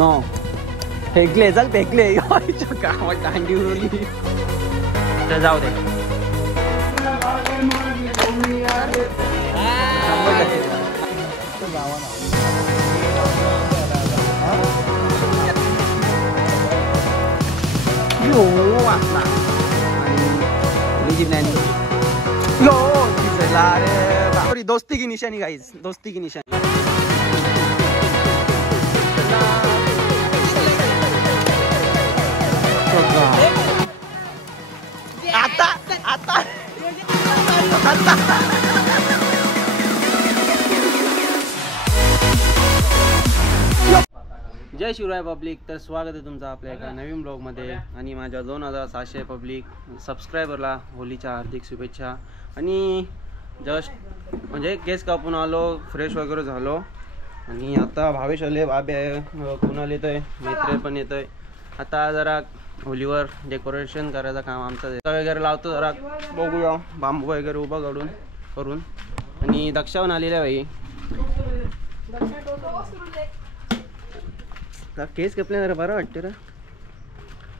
No फेकले चल फेकले गावात दांडी उरली तर जाऊ दे. दोस्ती की निशानी गाइस, दोस्ती की निशानी. आता आता जय शिवराय पब्लिक. तर स्वागत आहे तुमचं आपल्या एका नवीन ब्लॉगमध्ये आणि माझ्या 2700 पब्लिक सबस्क्रायबरला होलीच्या हार्दिक शुभेच्छा. आणि जस्ट म्हणजे केस कापून आलो, फ्रेश वगैरे झालो आणि आता भावेश आले, बाबे कुणाल येतोय, मित्र पण येतोय. आता जरा होलीवर डेकोरेशन करायचं काम आमचं वगैरे लावतो, जरा बघूया बांबू वगैरे उभा करून. आणि दक्षाहून आलेला भाई केस कपले जरा बरं वाटते रे.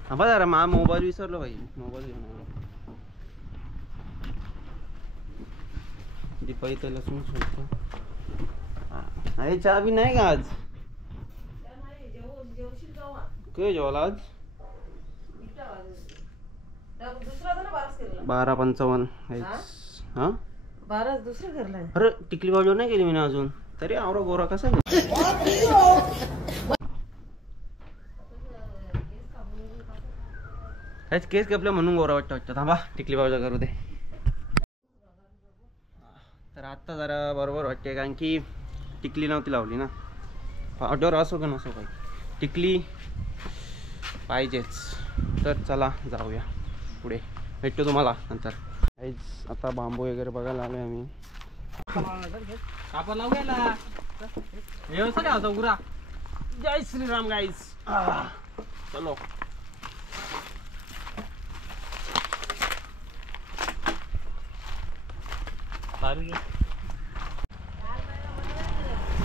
हा बा जरा मा मोबाईल विसरलो भाई, मोबाईल घेऊन आलो. दीपाई तर लसूण सोडतो. अरे चहा बी नाही का आज? काय जेवायला आज? 12:55. हा 12 दुसरं करलाय. अरे टिकली बाजू नाही केली मी ना अजून, तरी आवरा गोरा कसा केस कपले म्हणून गोरा वाटतं. थांबा टिकली बाजू करू दे. तर आत्ता जरा बरोबर वाटते, कारण की टिकली नव्हती लावली ना. पावडर असो का नसो काही टिकली पाहिजेच. तर चला जाऊया पुढे, भेटतो तुम्हाला नंतर. आता बांबू वगैरे बघायला आलोय आम्ही. जय श्रीराम गाईज. चलो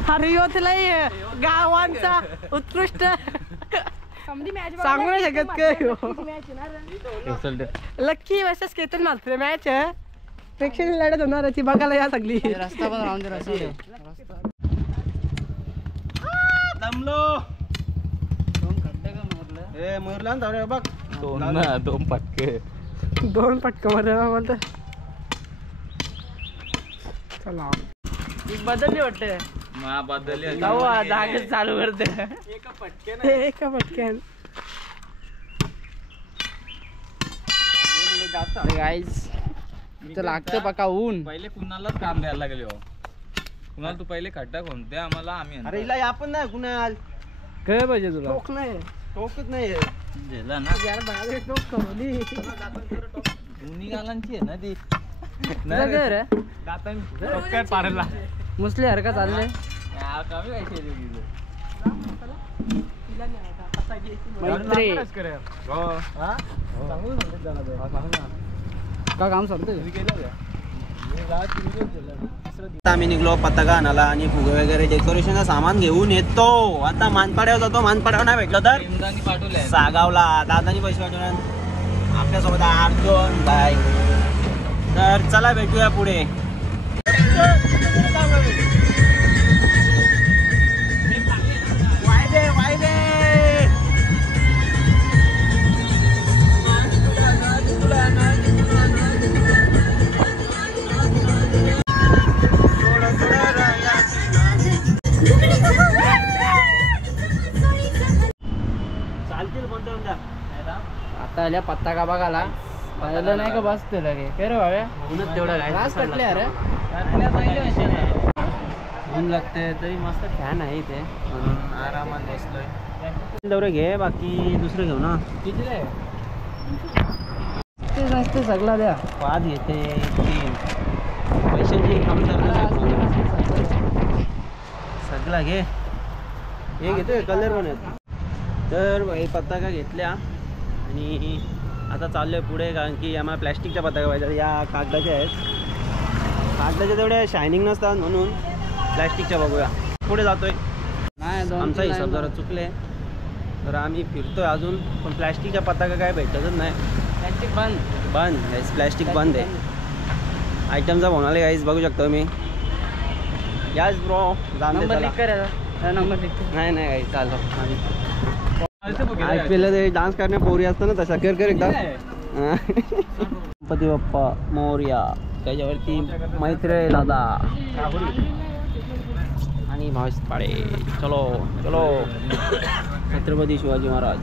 अरे यो तुला गावांचा उत्कृष्ट सांगू नाही शकत काय. लक्की वर्सेस केतन मात्र मॅच प्रेक्षणीय लढत होणार आहे, ती बघायला या सगळी. रस्ता पण राहून दे, रस्ता दमलो. ए मरला ना जाऊया बघ. दोन पटके मारला बोलतो. चला बदलली वाटते. बदलली जागेच चालू करते एका पटक्यान. गाईज इथं लागतं पका ऊन. पहिले कुणालाच काम द्यायला लागले हो. कुणाल तू पहिले खड्डा कोणते आम्हाला आम्ही. अरे हिला आपण नाही कुणाल काय पाहिजे तुला? टोक नाही, टोकच नाही दिला ना यार बाहेर टोक कमवली. दोन्ही गालांची आहे ना ती. काय पाडला मुसले हरका चालले. का काम चालतंय. आम्ही निघलो पताका आणायला आणि फुगे वगैरे डेकोरेशनचं सामान घेऊन येतो. आता मानपाड्यावर जातो. मानपाड्यावर नाही भेटलो तर सागावला दादानी पैसे पाठवले आपल्यासोबत 8-2 बाय. तर चला भेटूया पुढे. आता आल्या पत्ता का बघायला पाहिलं नाही का बसते लगे काय रे बाबा. ऊनच तेवढं रास कटले अरे ऊन लागते तरी मस्त फॅन आहे इथे म्हणून आरामात बसलोय. तेवढं घे, बाकी दुसरं घेऊ ना. किती ते सगळा द्या. 5 घेते 3 पैशाची कमतरता सगळा घे. हे घेतोय कलर पण आहेत. तर हे पताका घेतल्या आणि आता चाललोय पुढे, कारण की आम्हाला प्लॅस्टिकच्या पताका पाहिजे. या कागदाच्या आहेत, कागदाच्या तेवढ्या शायनिंग नसतात म्हणून प्लॅस्टिकच्या बघूया. पुढे जातोय. आमचा हिसाब जरा चुकले तर आम्ही फिरतोय अजून, पण प्लॅस्टिकच्या पताका काय भेटतच नाही. प्लॅस्टिक बंद. बंद प्लॅस्टिक बंद आहे. आयटमचा फोन आले गाईज, बघू शकतो मी. याच ब्रो जाऊन नंबर लिख कर नंबर लिख. नाही नाही गाईज चालतो आम्ही. IPL ते डान्स करणे पोरी असतं ना तसा. कर कर एकदा. गणपती बाप्पा मोरया. त्याच्यावरती मैत्रेय दादा आणि भावेश पाडे. चलो चलो छत्रपती शिवाजी महाराज.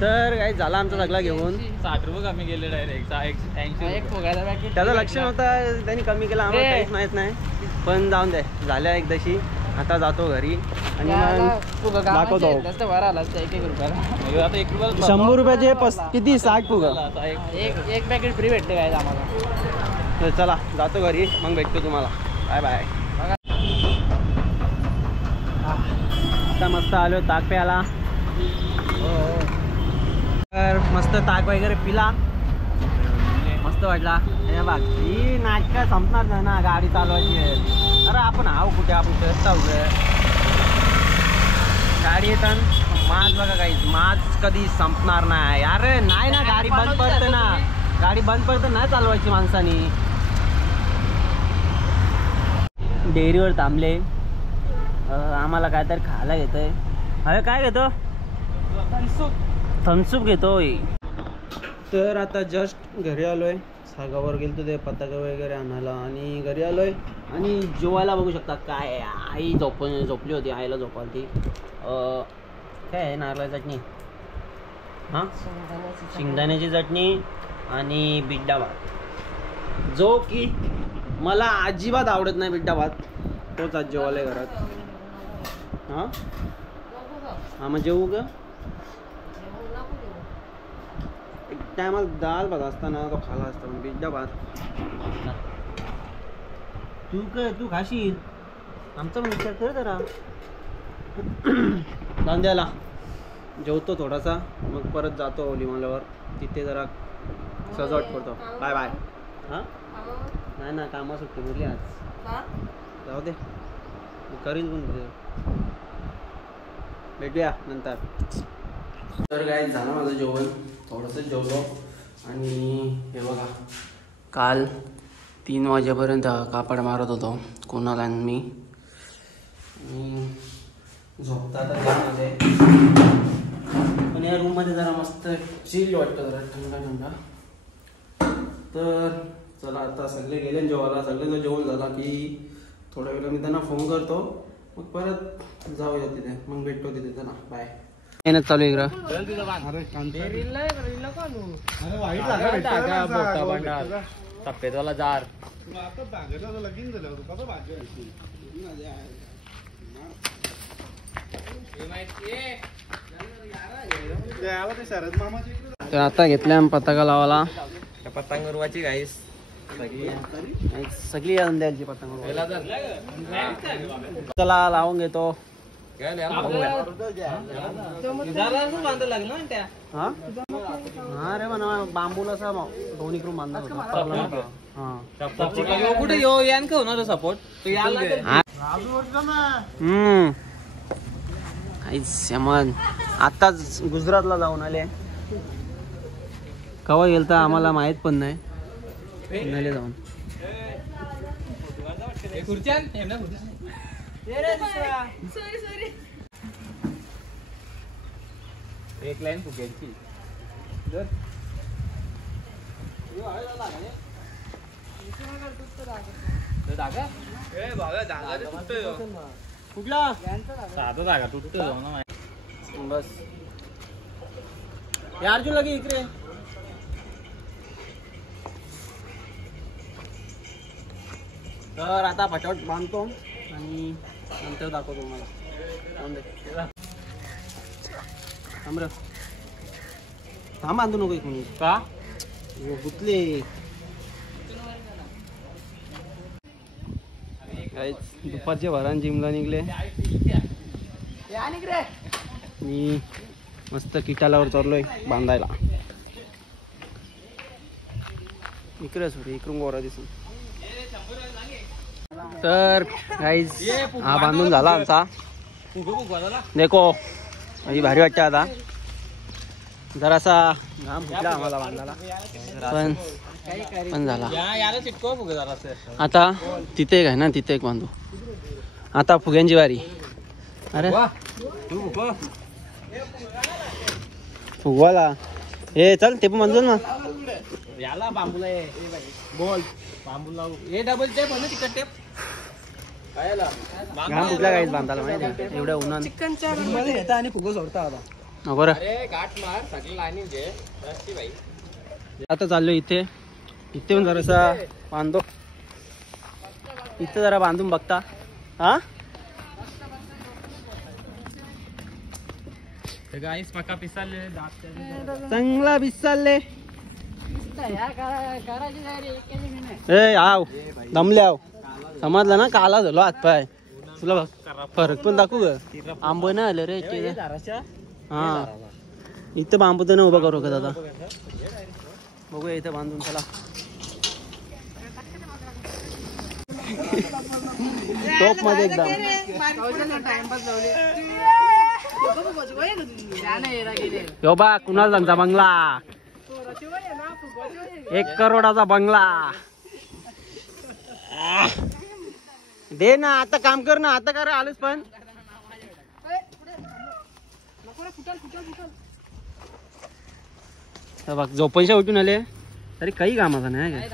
तर काही झाला आमचा सगळा घेऊन. 60 रुपये कमी गेले डायरेक्ट. 80 एक फुगायला पॅकेट. त्याचं लक्ष नव्हतं, त्यांनी कमी केलं, आम्हाला काहीच माहित नाही. पण जाऊन दे, झाल्या एकदाशी. आता जातो घरी आणि मग दाखवतो. एक रुपयाला. आता 1 रुपयाला 100 रुपयाचे किती 60 फुगा. एक पॅकेट फ्री भेटते काय आम्हाला. तर चला जातो घरी, मग भेटतो तुम्हाला. Bye bye. आता मस्त आलो ताक प्यायला. तर मस्त ताक वगैरे पिला, मस्त वाटला. हे बघ ही नाटकं संपणार नाही ना, गाडी चालवायची आहे. अरे आपण हाव कुठे, आपण करता उभे गाडी येतात. माज बघा काही, माज कधी संपणार नाही. अरे नाही ना, गाडी बंद पडते ना, गाडी बंद पडते नाही चालवायची माणसानी. डेअरीवर थांबले, आम्हाला काहीतरी खायला घेतोय. अरे काय घेतो? थम्सअप घेतोय. तर आता जस्ट घरी आलोय. सागावर गेलतो ते पताका वगैरे आणायला आणि घरी आलोय आणि जेवायला बघू शकता काय. आई झोपली होती, आईला झोपालती. काय आहे, नारळाची चटणी, हां शेंगदाण्याची चटणी आणि बिड्डा भात, जो की मला अजिबात आवडत नाही. बिड्डा भात तोच आज जेवायला घरात. हां हां मग जेवू का? एक टायमाला दाल भात असताना तो खाला असता, पण बिड्डा भात तू खाशील. आमचा पण विचार कर जरा. नांद्याला जेवतो थोडासा, मग परत जातो ओलीमालावर. तिथे जरा सजावट करतो. Bye bye. हां नाही ना, कामा सुट्टी बोलली आज. जाऊ दे, करील पण. भेटूया नंतर. तर काय झालं माझं जेवण, थोडंसं जेवलो. आणि हे बघा, काल 3 वाजेपर्यंत कापड मारत होतो कोणाला आणि मी. झोपता तर त्यामध्ये, पण या रूममध्ये जरा मस्त चिल वाटतं, जरा थंडा थंडा. तर चला आता सगळे गेले जेवायला. सगळ्यांचं जेवण झाला की थोड्या वेळा मी त्यांना फोन करतो, मग परत जाऊया तिथे, मग भेटतो तिथे त्यांना. बाय. मेहनत चालू आहे इकडं. सफेदवाला जार. तर आता घेतल्या पताका लावायला. पतंग उडवायची गाईस सगळी आणून द्यायची पतंग. चला लावून घेतो. काय हा रे म्हणा, बांबूला असा दोन्ही करून बांधला होता. कुठे येऊ यान का होणार सपोर्ट. आताच गुजरातला जाऊन आले. कवा गेल तर आम्हाला माहित पण नाही. जाऊन एक लाईन फुग्याची. कुठला साधा जागा तुटतो ना बस. अर्जुन लगे इकडे. तर आता फटाफट बांधतो आणि नंतर दाखवतो तुम्हाला. थांब रे, थांब, बांधू नको एक मिनिट. का गुतले दुपारच्या भरान जिमला निघले. मी मस्त किटालावर चाललोय बांधायला. इकडे सोड, इकडून गोरा दिसून. तर गाईज हा बांधून झाला आमचा. देखो ही भारी वाटते आता. जरासा घाम फुटला आम्हाला बांधायला पण झाला. याला चिटकव फुगे जरासं. आता तिथे एक आहे ना, तिथे एक बांधू. आता फुग्यांची वारी. अरे फुगवाला हे चल ते पण बांधू ना. याला बांबूला बोल बांबू लावू. हे डबल टेप आहे ना तिकट टेप. घाम फुटला काहीच बांधायला माहिती एवढ्या उन्हात. चिकनच्या आणि फुगो सोडता आता. बरं गाठ मार सगळी लाईन भाई. आता चाललो इथे पण जरासा बांधतो. इथे जरा बांधून बघता. हा गाईस मका पिसाले चांगला बिसाले. ए आव दमले आव समजलं ना. काला झालो हात पाय तुला बघ. फरक पण दाखवू ग. आंब नाही आलं रे. हा इथं बांबू तर नाही उभा करू का दादा. बघूया इथं बांधून. चला टॉप मध्ये एकदम. यो बा कुणाल त्यांचा बंगला. 1 करोडाचा बंगला. दे ना आता काम कर ना. आता काय आलोच पण. बघ झोपायच्या उठून आले तरी काही कामाचा नाही.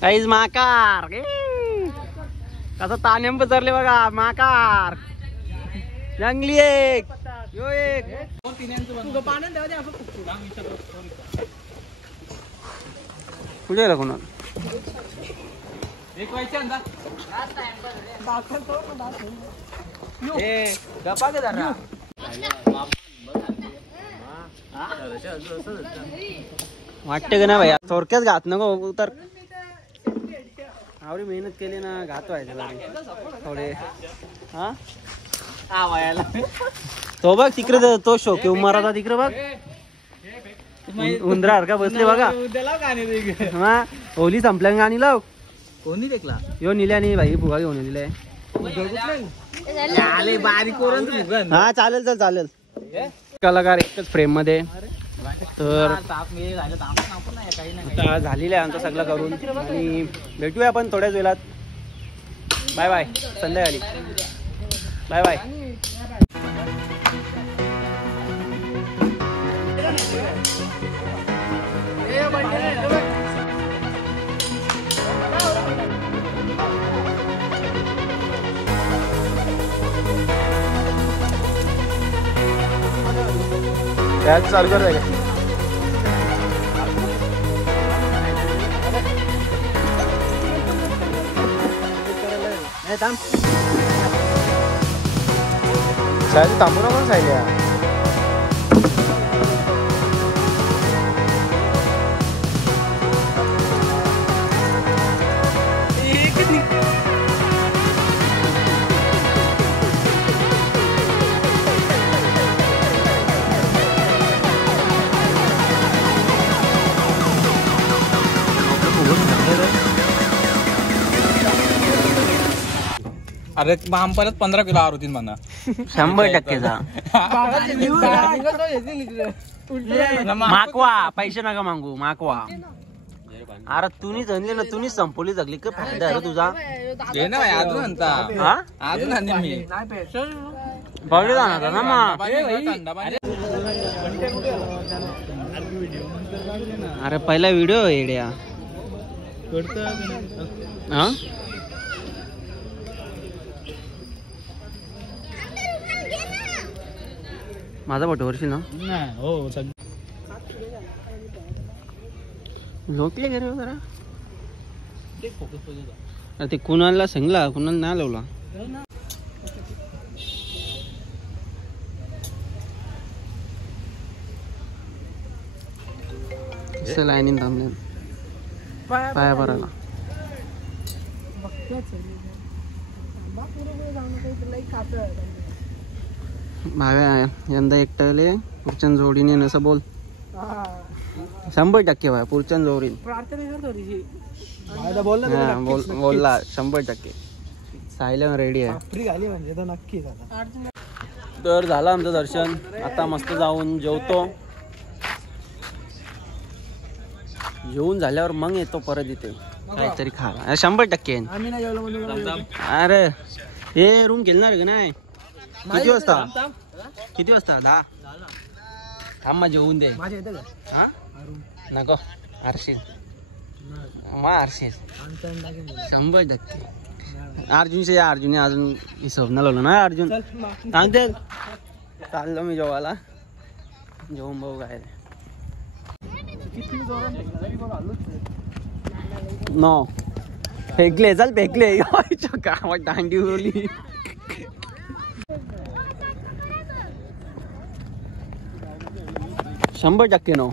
काहीच माकार कसा तानेम पसरले बघा. माकार जंगली एक यो एक. कुठे गेला कोणा. वाटते का ना भैया. थोडक्यात घात नको तर. आवडी मेहनत केली ना घात व्हायचे थोडे. हा तो बघ तिकडे तो शोके उमाराचा तिकडे बघ. उंदरा का बसले बघा. हा होली संपल्या गाणी लाव. कोणी देखला यो निल्याने भाई फुगा घेऊन दिलाय. हा चालेल चल चालेल. कलाकार एकच फ्रेम मध्ये. तर आता झालेलं आहे आमचं सगळं करून. आणि भेटूया आपण थोड्याच वेळात. Bye bye. संध्याकाळी बाय बाय. त्यात चालू कर जायचं. थांबू ना पण सायल्या. अरे बाम परत 15 किलो आर होती म्हणा. 100%चा माकवा. पैसे नका मागू माकवा. अरे तुम्हीच आणले ना. तुम्हीच संपवली जगली का फायदा आहे तुझा. घे ना अजून आणता. हा अजून आणते मी. पावले जाणार ना मग. अरे पहिला व्हिडिओ येड्या. हा माझा फोटो वरशी ना. हो झोपले घरी जरा. ते कुणाला सांगला कुणाला नाही लावला. लाईनीन थांबले पाया भरायला. भाव्या यंदा एकटले पुढच्या जोडीने नसं बोल. 100% भाई पुढच्या जोडीने. प्रार्थना कर थोडीशी. बोलला 100%. साहिल रेडी आहे. फ्री आली म्हणजे तर नक्की झाला. तर झालं आमचं दर्शन. आता मस्त जाऊन जेवतो. जेवून झाल्यावर मग येतो परत इथे काहीतरी खा. 100% आम्ही नाही जेवलो म्हणून अरे हे रूम घेणार का नाही? किती वाजता? 10 थांब मग जेवून दे. माझ्या येतं का? हा नको हरशील मग हरशील 100%. अर्जुनचे अर्जुन अजून हिशोब न लावलं ना. अर्जुन सांगते चाललो मी जेवायला. जेवून बघू काय नो फेकले. चल फेकले गावात दांडी उरली. शंभर टक्के नो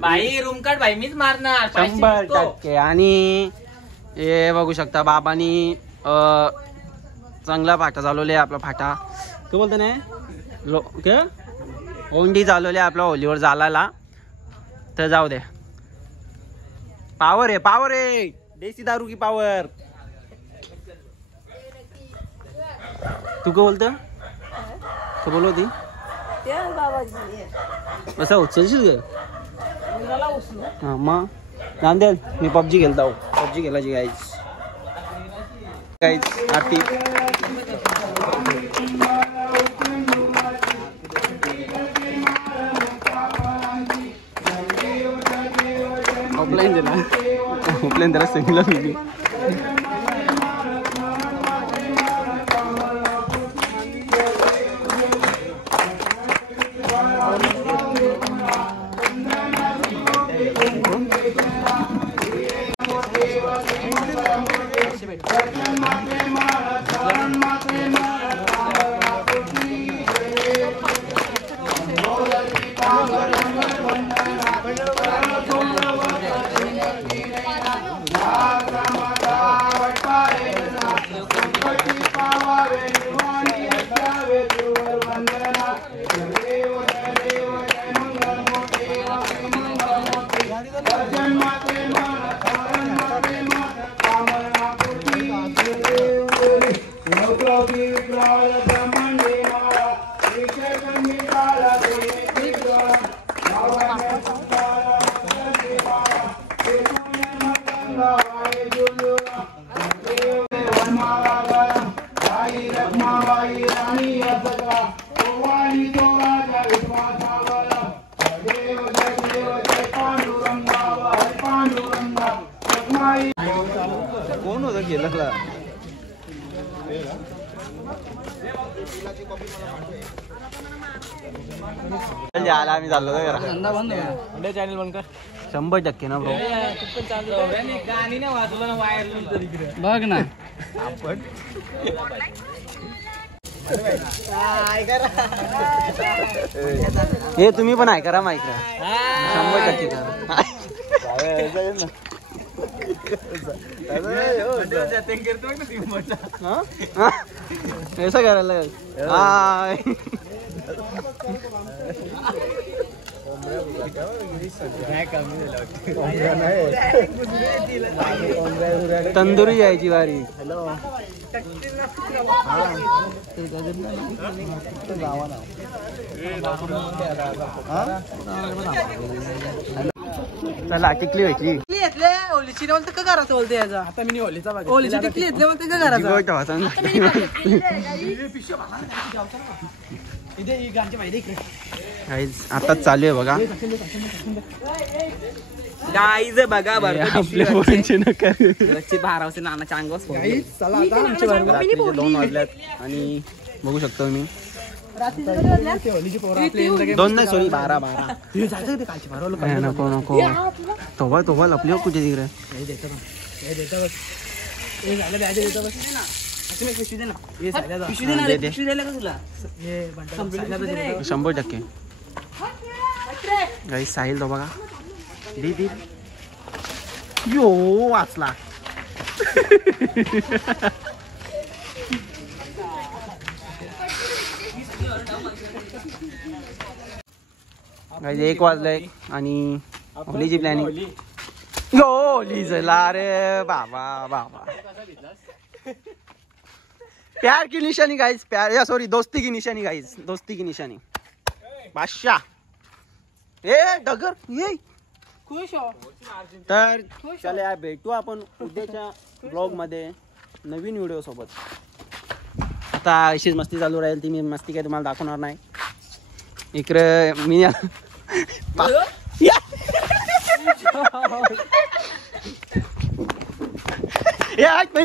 भाई रूम कार्ड भाई मीच मारणार 100%. आणि हे बघू शकता बाबांनी चांगला फाटा चालवले. आपला फाटा काय बोलतो ना ओंडी चालवली आपला होलीवर चालायला. तर जाऊ दे. पावर आहे देसी दारू की पावर. तू काय बोलतो? काय बोलव ती असं उचलशील ग? हा मग नांदेल मी पबजी खेळतो. पबजी खेळायची गाईज आरती. ऑफलाईन जरा सिंगल मिली. कोण होतं गेला? आम्ही चाललो चॅनल बंद कर. 100% ना ब्रो. बघ ना हे तुम्ही पण आहे करा माहिती करा. 100% करा. ऐसा करायला तंदुरी यायची वारी. चला टिकली व्हायची. ओलीची बोलते का करायचं बोलते याचा. आता मी ओलीचा ओलीची टिकली येते बोलते का करायचं. आताच चालू आहे बघा गाईज. बघा आपल्या पोरांची नका 12 नानाच्या अंगावर. रात्रीचे 2 वाजल्यात आणि बघू शकतो मी 2 नाही सॉरी 12. नको नको तोबा लपली हो कुठे तिकडे. 100% गाईज. साहिल तो बघा दे यो वाचला. गाईज 1 वाजलंय आणि होलीची प्लॅनिंग होली जला रे बाबा बाबा. प्यार की निशानी गाइस, प्यार या सॉरी दोस्ती की निशानी गाइस, दोस्ती की निशानी. बादशाह ए डगर ये खुश हो. तर चला यार भेटू आपण उद्याच्या ब्लॉग मध्ये नवीन व्हिडिओ सोबत. आता अशीच मस्ती चालू राहील, ती मी मस्ती काही तुम्हाला दाखवणार नाही. इकडे मी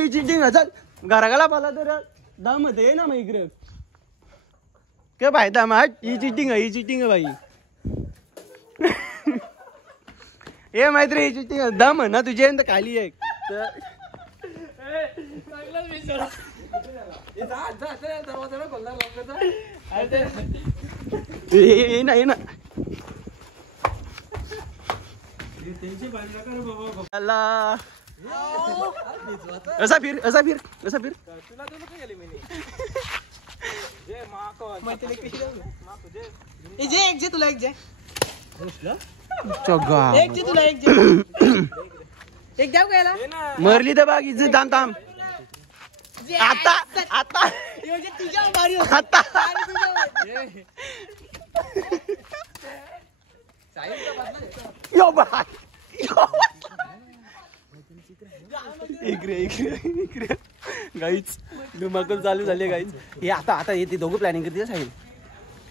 चिटिंग घराला पाला तर दम दे ना मग इकडे काय बाय दम ही चिटिंग आहे, ही चिटिंग आहे बाई. हे मैत्री ही चिटिंग आहे, दम ना तुझे खाली आहे. ये ना ये ना असा फिर असा फिर असा फिर. एक जे तुला एक जे चौगा एक जे तुला एक जे एक द्याव गेला मरली तर बाग इज्जत दाम थांब. आता आता तुझ्या भारी आता यो बा इकडे इकडे इकडे गाईच धुमाकूळ चालू झाले गाईच. हे आता आता येते दोघं प्लॅनिंग करते साहेब.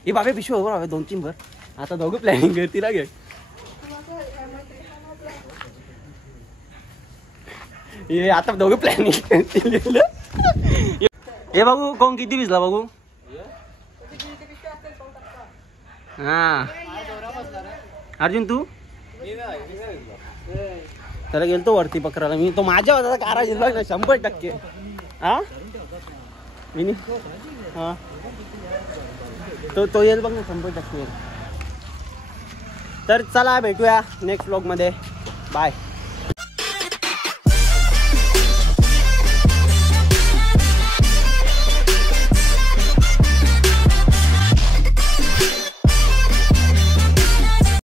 हे बाबा पिशवी over हवे 2-3 भर. आता दोघं प्लॅनिंग करते ना घे. हे आता दोघं प्लॅनिंग करतील. हे बघू कोण किती भिजला बघू. हा अर्जुन तू त्याला गेलतो वरती पकडायला मी. तो माझ्या होता कारा जिल्हा 100%. हा मी हा तो येईल बघ ना 100%. तर चला भेटूया नेक्स्ट व्लॉग मध्ये. बाय.